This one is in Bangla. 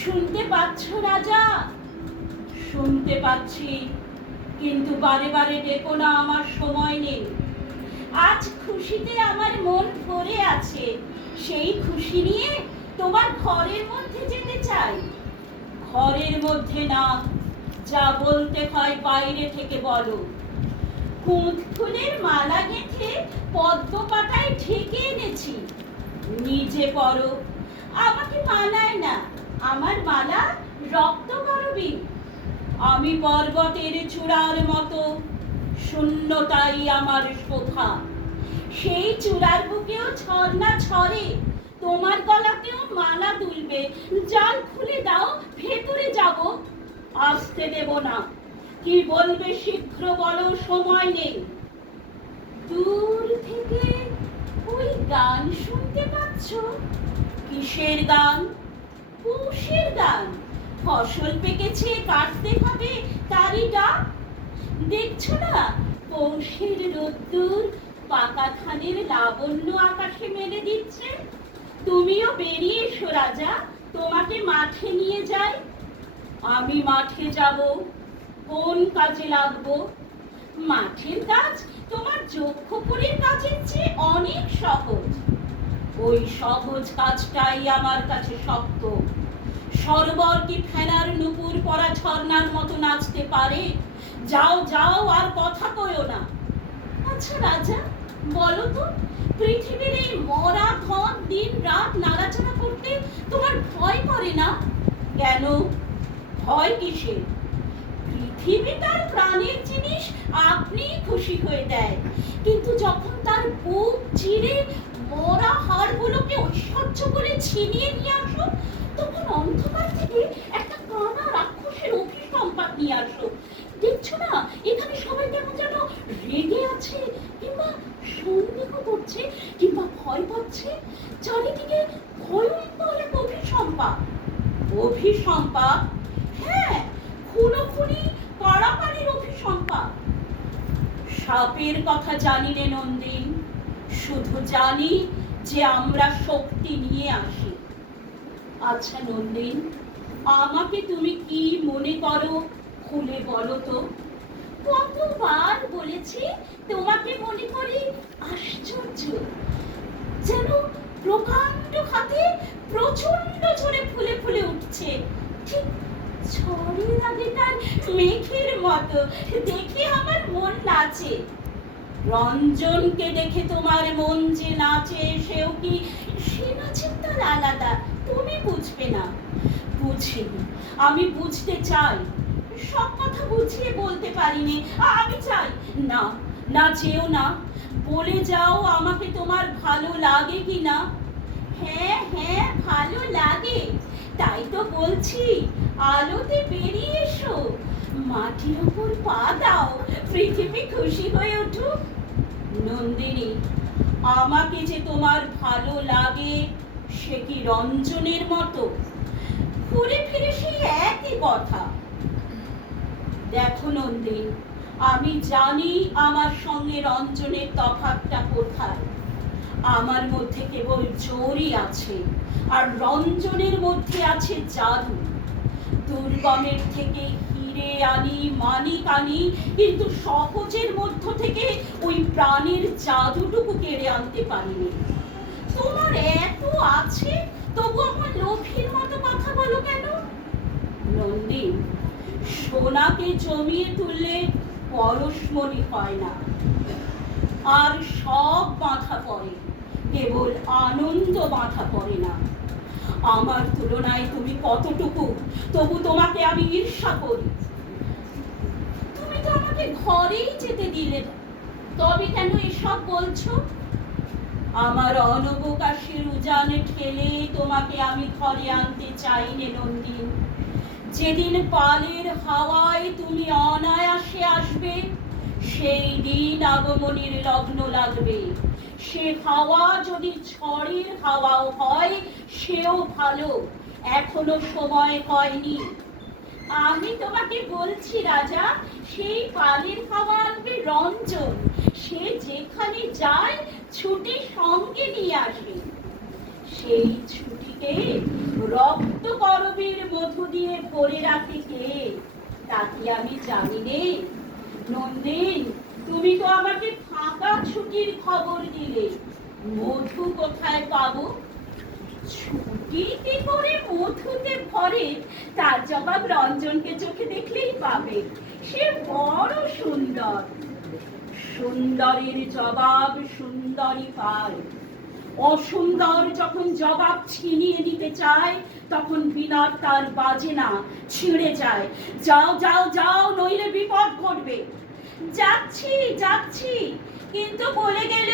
শুনতে পাচ্ছ রাজা? শুনতে পাচ্ছি, কিন্তু বারে বারে ডেকো না, আমার সময় নেই। আজ খুশিতে আমার মন ভরে আছে, সেই খুশি নিয়ে তোমার ঘরের মধ্যে যেতে চাই। ঘরের মধ্যে না, যা বলতে হয় বাইরে থেকে বলো। কুঁদ ফুলের মালা গেঁথে পদ্ম পাতায় ঢেকে এনেছি, নিজে পরো। আমাকে মানায় না, আমার মালা রক্ত করবি। আমি পর্বতের চূড়ার মতো, শূন্যতাই আমার শোভা। সেই চূড়ার বুকেও ঝর্ণা ঝরে, তোমার গলাতেও মালা দুলবে। জাল খুলে দাও, ভেতরে যাব। আসতে দেব না। কি বলবে শীঘ্র বলো, সময় নেই। দূর থেকে ওই গান শুনতে পাচ্ছ? কিসের গান? পৌষের গান। ফসল পেকেছে, কাটতে হবে, তারই ডাক। দেখছো না পৌষের রোদ্দুর পাকা ধানের লাবণ্য আকাশে মেলে দিচ্ছে? তুমিও বেরিয়ে এসো রাজা, তোমাকে মাঠে নিয়ে যাই। আমি মাঠে যাব, কোন কাজে লাগবো? মাঠের কাজ তোমার যক্ষপুরীর কাজের চেয়ে অনেক সহজ। ওই সহজ কাজটাই আমার কাছে শক্ত। সরোবর কি ফেনার নুপুর পরা ঝর্ণার মতো নাচতে পারে? যাও যাও, আর কথা কইও না। আচ্ছা রাজা, বলো তো, পৃথিবীর এই মরা ঘন দিন রাত নাড়াচাড়া করতে তোমার ভয় করে না? কেন ভয় কিসের? পৃথিবী তার প্রাণের জিনিস আপনি খুশি হয়ে দেয়, কিন্তু যখন তার বুক চিরে মরা হাড়গুলোকে ঐশ্বর্য করে ছিনিয়ে নিয়ে আসো, তখন অন্ধকার থেকে একটা কানা রাক্ষসের অভিসম্পাত নিয়ে আসো। দেখছো না এখানে সবাই কেমন যেন রেগে আছে, কিংবা সন্দেহ করছে, কিংবা ভয় পাচ্ছে। চারিদিকে ভয়ঙ্কর এক অভিসম্পাত। অভিসম্পাত? হ্যাঁ, খুনোখুনি পাড়াপাড়ির অভিসম্পাত। সাপের কথা জানি রে নন্দিন, শুধু জানি যে আমরা শক্তি নিয়ে আসি। আচ্ছা নন্দিন, আমাকে তুমি কি মনে করো খুলে বলো তো। কতবার বলেছি তোমাকে মনে করি আশ্চর্য, যেন প্রকাণ্ড হাতে প্রচন্ড ঝরে ফুলে ফুলে উঠছে, ঠিক ঝড়ের আগেকার মেঘের মতো। দেখে আমার মন নাচে। রঞ্জনকে দেখে তোমার মন যে নাচে, সেও কি সে নাচের তার আলাদা, তুমি বুঝবে না। বুঝি, আমি বুঝতে চাই। সব কথা বুঝিয়ে বলতে পারিনি। আমি চাই। না না, যেও না, বলে যাও আমাকে তোমার ভালো লাগে কি না। হ্যাঁ হ্যাঁ, ভালো লাগে, তাই তো বলছি। আলোতে বেরিয়ে এসো, মাটির উপর পা দাও, পৃথিবী খুশি হয়ে উঠুক। নন্দিনী, আমাকে যে তোমার ভালো লাগে সে কি রঞ্জনের মতো? ঘুরে ফিরে সেই একই কথা। দেখো নন্দিন, আমি জানি আমার সঙ্গে রঞ্জনের তফাৎটা কোথায়। আমার মধ্যে কেবল জোরই আছে, আর রঞ্জনের মধ্যে আছে জাদু। দুর্গমের থেকে হিরে আনি, মানিক আনি, কিন্তু সহজের মধ্য থেকে ওই প্রাণের জাদুটুকু কেড়ে আনতে পারিনি। তোমার এত আছে, তবু আমার লোভীর মতো কথা বলো কেন? নন্দিন, সোনাকে জমিয়ে তুললে পরশমণি হয় না, আর সব বাঁধা পড়ে, কেবল আনন্দ বাঁধা পড়ে না। আমার তুলনায় তুমি কতটুকু, তবু তোমাকে আমি ঈর্ষা করি। তুমি তো আমাকে ঘরেই যেতে দিলে, তবে কেন এসব বলছো? আমার অনবকাশের উজানে ঠেলে তোমাকে আমি ঘরে আনতে চাই নে নন্দিন। যেদিন পালের হাওয়ায় তুমি অনায়াসে আসবে, সেই দিন আগমনীর লগ্ন লাগবে। সে হাওয়া যদি ঝড়ের হাওয়াও হয়, সেও ভালো, এখনো সময় হয়নি। আমি তোমাকে বলছি রাজা, সেই পালের হাওয়া আনবে রঞ্জন। সে যেখানে যায় ছুটি সঙ্গে নিয়ে আসবে। সেই ছুটি শরীরকে রক্ত করবীর মধু দিয়ে ভরে রাখে কে, তা কি আমি জানি নে? নন্দিন, তুমি তো আমাকে ফাঁকা ছুটির খবর দিলে, মধু কোথায় পাবো? ছুটি কি করে মধুতে ভরে, তার জবাব রঞ্জনকে চোখে দেখলেই পাবে। সে বড় সুন্দর। সুন্দরীর জবাব সুন্দরী পায়। অসুন্দর যখন জবাব ছিনিয়ে নিতে চায়, তখন বিনার তার বাজে না, ছিঁড়ে যায়। যাও যাও যাও, নইলে বিপদ ঘটবে। যাচ্ছি যাচ্ছি, কিন্তু বলে গেল